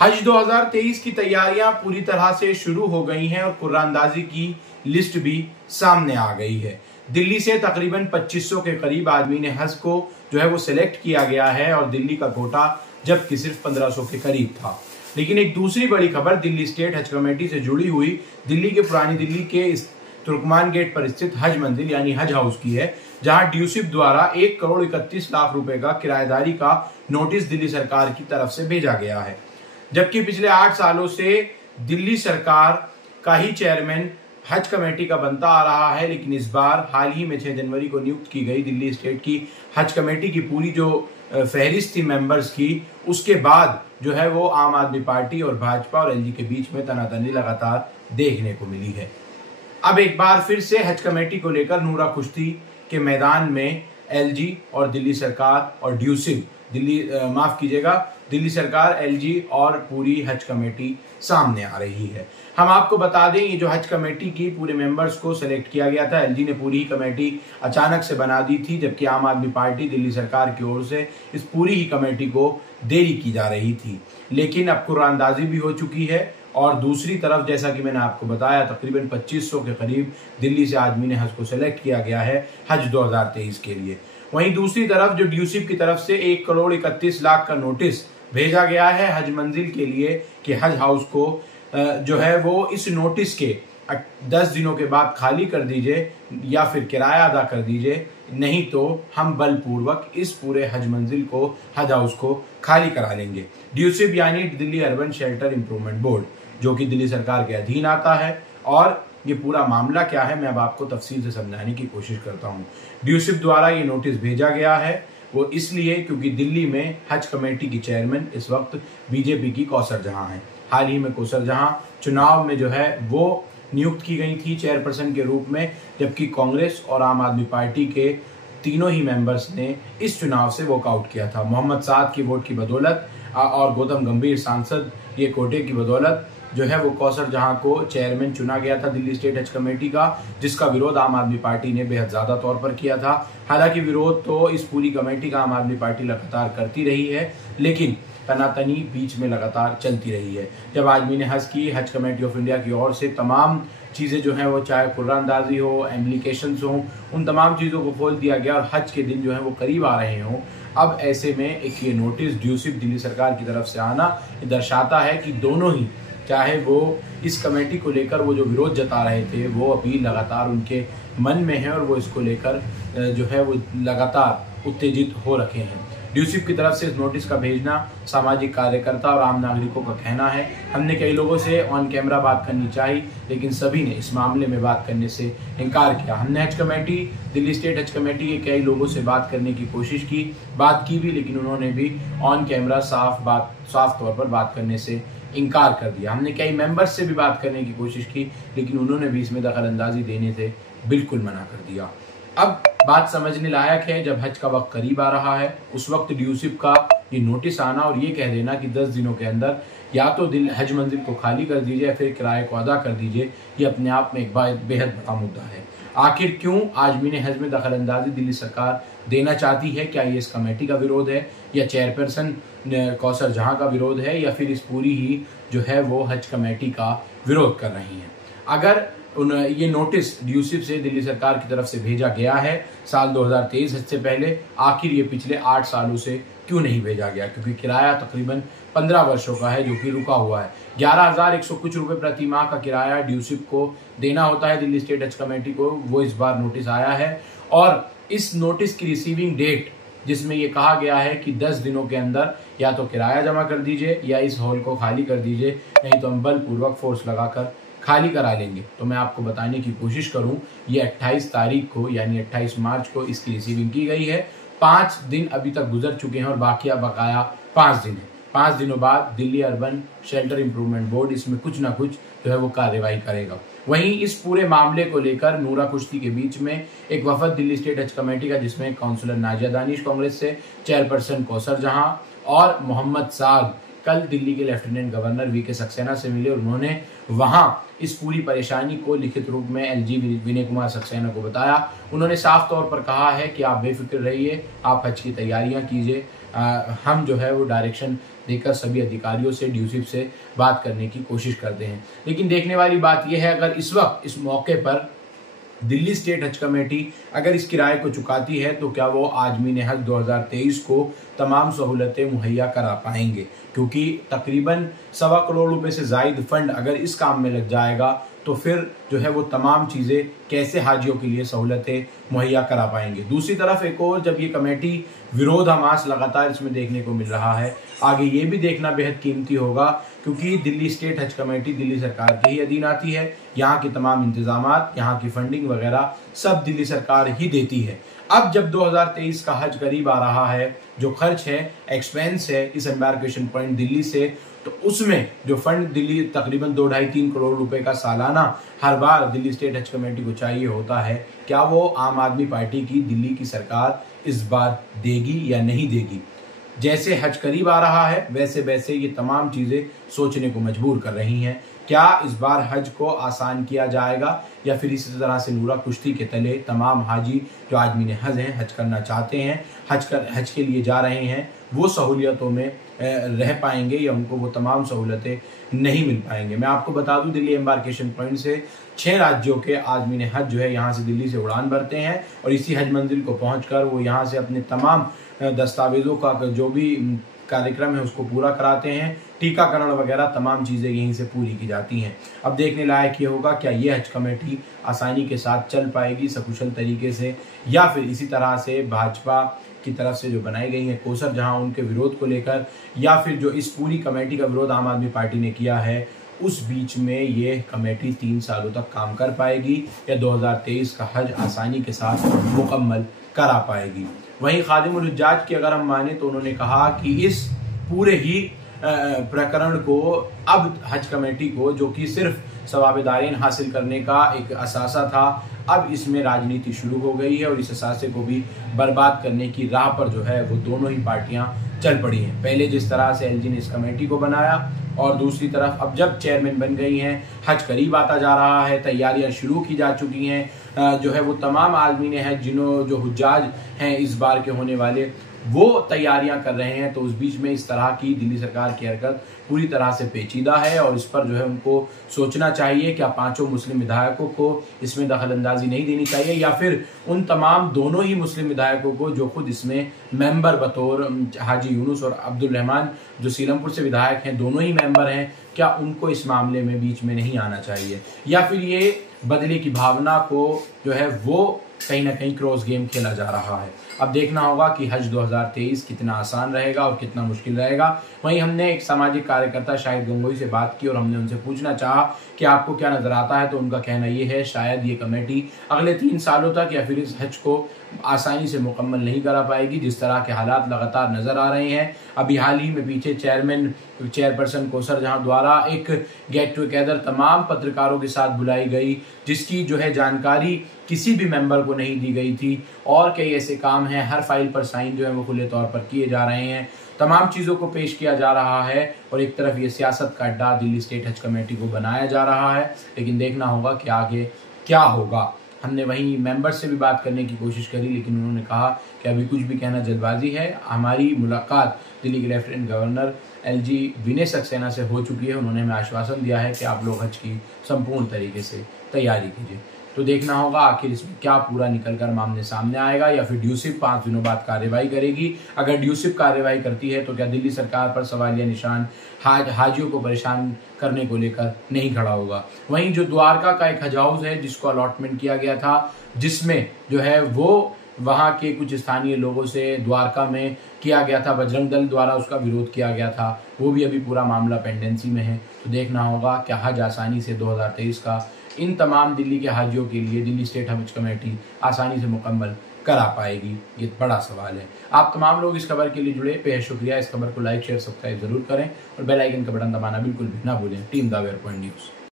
हज 2023 की तैयारियां पूरी तरह से शुरू हो गई हैं और कुर्रानंदाजी की लिस्ट भी सामने आ गई है। दिल्ली से तकरीबन 2500 के करीब आदमी ने हज को जो है वो सिलेक्ट किया गया है और दिल्ली का कोटा जबकि सिर्फ 1500 के करीब था। लेकिन एक दूसरी बड़ी खबर दिल्ली स्टेट हज कमेटी से जुड़ी हुई दिल्ली के पुरानी दिल्ली के इस तुर्कमान गेट पर स्थित हज मंजिल यानी हज हाउस की है, जहां ड्यूसिप द्वारा 1,31,00,000 रुपए का किराएदारी का नोटिस दिल्ली सरकार की तरफ से भेजा गया है। जबकि पिछले 8 सालों से दिल्ली सरकार का ही चेयरमैन हज कमेटी का बनता आ रहा है, लेकिन इस बार हाल ही में 6 जनवरी को नियुक्त की गई दिल्ली स्टेट की हज कमेटी की पूरी जो फहरिस्त थी मेंबर्स की, उसके बाद जो है वो आम आदमी पार्टी और भाजपा और एलजी के बीच में तनातनी लगातार देखने को मिली है। अब एक बार फिर से हज कमेटी को लेकर नूरा कुश्ती के मैदान में एलजी और दिल्ली सरकार और ड्यूसिप दिल्ली सरकार, एलजी और पूरी हज कमेटी सामने आ रही है। हम आपको बता दें, ये जो हज कमेटी की पूरे मेंबर्स को सिलेक्ट किया गया था, एलजी ने पूरी ही कमेटी अचानक से बना दी थी, जबकि आम आदमी पार्टी दिल्ली सरकार की ओर से इस पूरी ही कमेटी को देरी की जा रही थी। लेकिन अब कुर्रानंदाजी भी हो चुकी है और दूसरी तरफ जैसा कि मैंने आपको बताया तकरीबन 2500 के करीब दिल्ली से आदमी ने हज को सिलेक्ट किया गया है हज 2023 के लिए। वहीं दूसरी तरफ जो ड्यूसिप की तरफ से 1,31,00,000 का नोटिस भेजा गया है हज मंजिल के लिए कि हज हाउस को जो है वो इस नोटिस के 10 दिनों के बाद खाली कर दीजिए या फिर किराया अदा कर दीजिए, नहीं तो हम बलपूर्वक इस पूरे हज मंजिल को, हज हाउस को खाली करा लेंगे। ड्यूसिप यानी Delhi urban shelter improvement board, जो कि दिल्ली सरकार के अधीन आता है। और ये पूरा मामला क्या है मैं अब आपको तफसील से समझाने की कोशिश करता हूँ। ड्यूसिप द्वारा ये नोटिस भेजा गया है वो इसलिए क्योंकि दिल्ली में हज कमेटी की चेयरमैन इस वक्त बीजेपी की कौसर जहां है। हाल ही में कौसर जहां चुनाव में जो है वो नियुक्त की गई थी चेयरपर्सन के रूप में, जबकि कांग्रेस और आम आदमी पार्टी के तीनों ही मेंबर्स ने इस चुनाव से वॉकआउट किया था। मोहम्मद साद की वोट की बदौलत और गौतम गंभीर सांसद ये कोटे की बदौलत जो है वो कौसर जहां को चेयरमैन चुना गया था दिल्ली स्टेट हज कमेटी का, जिसका विरोध आम आदमी पार्टी ने बेहद ज्यादा तौर पर किया था। हालांकि विरोध तो इस पूरी कमेटी का आम आदमी पार्टी लगातार करती रही है, लेकिन तनातनी बीच में लगातार चलती रही है। जब आदमी ने हज की, हज कमेटी ऑफ इंडिया की ओर से तमाम चीज़ें जो हैं वो चाहे कुर्रानंदाजी हो, एम्प्लीकेशंस हो, उन तमाम चीज़ों को खोल दिया गया और हज के दिन जो है वो करीब आ रहे हों। अब ऐसे में एक ये नोटिस ड्यूसिप दिल्ली सरकार की तरफ से आना ये दर्शाता है कि दोनों ही, चाहे वो इस कमेटी को लेकर वो जो विरोध जता रहे थे वो अभी लगातार उनके मन में है और वो इसको लेकर जो है वो लगातार उत्तेजित हो रखे हैं। ड्यूसिप की तरफ से इस नोटिस का भेजना सामाजिक कार्यकर्ता और आम नागरिकों का कहना है। हमने कई लोगों से ऑन कैमरा बात करनी चाहिए, लेकिन सभी ने इस मामले में बात करने से इनकार किया। हमने हज कमेटी, दिल्ली स्टेट हज कमेटी के कई लोगों से बात करने की कोशिश की, बात की भी, लेकिन उन्होंने भी ऑन कैमरा साफ तौर पर बात करने से इनकार कर दिया। हमने कई मेंबर्स से भी बात करने की कोशिश की, लेकिन उन्होंने भी इसमें दखल अंदाजी देने से बिल्कुल मना कर दिया। अब बात समझने लायक है, जब हज का वक्त करीब आ रहा है उस वक्त ड्यूसिप का ये नोटिस आना और ये कह देना कि 10 दिनों के अंदर या तो हज मंजिल को खाली कर दीजिए या फिर किराए को अदा कर दीजिए, ये अपने आप में एक बेहद बड़ा मुद्दा है। आखिर क्यों आजमीन हज में दखल अंदाजी दिल्ली सरकार देना चाहती है? क्या ये इस कमेटी का विरोध है या चेयरपर्सन कौसर जहां का विरोध है या फिर इस पूरी ही जो है वो हज कमेटी का विरोध कर रही है? अगर ये नोटिस ड्यूसिप से दिल्ली सरकार की तरफ से भेजा गया है साल 2023 हज से पहले, आखिर ये पिछले 8 सालों से क्यों नहीं भेजा गया? क्योंकि किराया तकरीबन 15 वर्षों का है जो कि रुका हुआ है। 11,100 कुछ रुपए प्रति माह का किराया ड्यूसिप को देना होता है दिल्ली स्टेट हज कमेटी को, वो इस बार नोटिस आया है। और इस नोटिस की रिसीविंग डेट जिसमें ये कहा गया है कि 10 दिनों के अंदर या तो किराया जमा कर दीजिए या इस हॉल को खाली कर दीजिए, नहीं तो हम बलपूर्वक फोर्स लगाकर खाली करा लेंगे। तो मैं आपको बताने की कोशिश करूं, ये 28 तारीख को यानी 28 मार्च को इसकी रिसीविंग की गई है। 5 दिन अभी तक गुजर चुके हैं और बकाया 5 दिन है। 5 दिनों बाद Delhi urban shelter improvement board इसमें कुछ ना कुछ जो है वो कार्रवाई करेगा। वहीं इस पूरे मामले को लेकर नूरा कुश्ती के बीच में एक वफद दिल्ली स्टेट हज कमेटी का, जिसमें काउंसलर नाजिया दानिश कांग्रेस से, चेयरपर्सन कौसर जहां और मोहम्मद साद कल दिल्ली के लेफ्टिनेंट गवर्नर वीके सक्सेना से मिले और उन्होंने वहां इस पूरी परेशानी को लिखित रूप में एलजी विनय कुमार सक्सेना को बताया। उन्होंने साफ तौर पर कहा है कि आप बेफिक्र रहिए, आप हज की तैयारियां कीजिए, हम जो है वो डायरेक्शन देकर सभी अधिकारियों से ड्यूसिप से बात करने की कोशिश करते हैं। लेकिन देखने वाली बात यह है, अगर इस वक्त इस मौके पर दिल्ली स्टेट हज कमेटी अगर इस किराए को चुकाती है तो क्या वो आजमीन हज 2023 को तमाम सहूलतें मुहैया करा पाएंगे, क्योंकि तकरीबन 1.25 करोड़ रुपए से जायद फंड अगर इस काम में लग जाएगा तो फिर जो है वो तमाम चीज़ें कैसे हाजियों के लिए सहूलतें मुहैया करा पाएंगे। दूसरी तरफ एक और जब ये कमेटी विरोधाभास लगातार इसमें देखने को मिल रहा है, आगे ये भी देखना बेहद कीमती होगा, क्योंकि दिल्ली स्टेट हज कमेटी दिल्ली सरकार के ही अधीन आती है। यहाँ के तमाम इंतजामात, यहाँ की फंडिंग वगैरह सब दिल्ली सरकार ही देती है। अब जब 2023 का हज करीब आ रहा है, जो खर्च है, एक्सपेंस है इस एम्बार्केशन पॉइंट दिल्ली से, तो उसमें जो फंड दिल्ली तकरीबन 2-2.5-3 करोड़ रुपए का सालाना हर बार दिल्ली स्टेट हज कमेटी को चाहिए होता है, क्या वो आम आदमी पार्टी की दिल्ली की सरकार इस बार देगी या नहीं देगी। जैसे हज करीब आ रहा है वैसे वैसे ये तमाम चीज़ें सोचने को मजबूर कर रही हैं। क्या इस बार हज को आसान किया जाएगा या फिर इसी तरह से नूरा कुश्ती के तले तमाम हाजी जो आदमीन हज हैं, हज करना चाहते हैं, हज के लिए जा रहे हैं, वो सहूलियतों में रह पाएंगे या उनको वो तमाम सहूलतें नहीं मिल पाएंगे। मैं आपको बता दूं, दिल्ली एम्बार्केशन पॉइंट से 6 राज्यों के आदमीन हज जो है यहाँ से दिल्ली से उड़ान भरते हैं और इसी हज मंजिल को पहुंचकर वो यहाँ से अपने तमाम दस्तावेजों का जो भी कार्यक्रम है उसको पूरा कराते हैं। टीकाकरण वगैरह तमाम चीज़ें यहीं से पूरी की जाती हैं। अब देखने लायक ये होगा क्या ये हज कमेटी आसानी के साथ चल पाएगी सकुशल तरीके से, या फिर इसी तरह से भाजपा की तरफ से जो बनाई गई है कोसर जहां उनके विरोध को लेकर, या फिर जो इस पूरी कमेटी का विरोध आम आदमी पार्टी ने किया है, उस बीच में ये कमेटी 3 सालों तक काम कर पाएगी या 2023 का हज आसानी के साथ मुकम्मल करा पाएगी। वहीं खादिमुल हुज्जाज की अगर हम माने तो उन्होंने कहा कि इस पूरे ही प्रकरण को अब हज कमेटी को, जो कि सिर्फ सवाबेदारीन हासिल करने का एक असासा था, अब इसमें राजनीति शुरू हो गई है और इस असासे को भी बर्बाद करने की राह पर जो है वो दोनों ही पार्टियां चल पड़ी हैं। पहले जिस तरह से एलजी ने इस कमेटी को बनाया और दूसरी तरफ अब जब चेयरमैन बन गई हैं, हज करीब आता जा रहा है, तैयारियां शुरू की जा चुकी हैं, जो है वो तमाम आदमीन हज जो हुज्जाज हैं इस बार के होने वाले, वो तैयारियां कर रहे हैं। तो उस बीच में इस तरह की दिल्ली सरकार की हरकत पूरी तरह से पेचीदा है और इस पर जो है उनको सोचना चाहिए क्या 5 मुस्लिम विधायकों को इसमें दखल अंदाजी नहीं देनी चाहिए, या फिर उन तमाम दोनों ही मुस्लिम विधायकों को जो खुद इसमें मेंबर बतौर हाजी यूनुस और अब्दुल रहमान जो सीलमपुर से विधायक हैं, दोनों ही मेंबर हैं, क्या उनको इस मामले में बीच में नहीं आना चाहिए, या फिर ये बदले की भावना को जो है वो कहीं ना कहीं क्रॉस गेम खेला जा रहा है। अब देखना होगा कि हज 2023 कितना आसान रहेगा और कितना मुश्किल रहेगा। वहीं हमने एक सामाजिक कार्यकर्ता शाहिद गंगोई से बात की और हमने उनसे पूछना चाहा कि आपको क्या नजर आता है, तो उनका कहना ये है शायद ये कमेटी अगले 3 सालों तक या फिर इस हज को आसानी से मुकम्मल नहीं करा पाएगी, जिस तरह के हालात लगातार नजर आ रहे हैं। अभी हाल ही में पीछे चेयरपर्सन कोसर जहां द्वारा एक गेट टुगेदर तमाम पत्रकारों के साथ बुलाई गई, जिसकी जो है जानकारी किसी भी मेंबर को नहीं दी गई थी, और कई ऐसे काम हैं, हर फाइल पर साइन जो है वो खुले तौर पर किए जा रहे हैं, तमाम चीज़ों को पेश किया जा रहा है और एक तरफ ये सियासत का अड्डा दिल्ली स्टेट हज कमेटी को बनाया जा रहा है। लेकिन देखना होगा कि आगे क्या होगा। हमने वहीं मेंबर से भी बात करने की कोशिश करी, लेकिन उन्होंने कहा कि अभी कुछ भी कहना जल्दबाजी है। हमारी मुलाकात दिल्ली के lieutenant governor LG Vinay Saxena से हो चुकी है। उन्होंने हमें आश्वासन दिया है कि आप लोग हज की संपूर्ण तरीके से तैयारी कीजिए। तो देखना होगा आखिर इसमें क्या पूरा निकलकर मामले सामने आएगा, या फिर ड्यूसिप 5 दिनों बाद कार्रवाई करेगी। अगर ड्यूसिप कार्रवाई करती है तो क्या दिल्ली सरकार पर सवालिया निशान हाजियों को परेशान करने को लेकर नहीं खड़ा होगा। वहीं जो द्वारका का एक हज हाउस है जिसको अलॉटमेंट किया गया था, जिसमें जो है वो वहाँ के कुछ स्थानीय लोगों से द्वारका में किया गया था, बजरंग दल द्वारा उसका विरोध किया गया था, वो भी अभी पूरा मामला पेंडेंसी में है। तो देखना होगा क्या हज आसानी से 2023 का इन तमाम दिल्ली के हाजियों के लिए दिल्ली स्टेट हज कमेटी आसानी से मुकम्मल करा पाएगी, ये बड़ा सवाल है। आप तमाम लोग इस खबर के लिए जुड़े, बेहद शुक्रिया। इस खबर को लाइक शेयर सब्सक्राइब जरूर करें और बेल आइकन का बटन दबाना बिल्कुल भी ना भूलें। Team the where point news.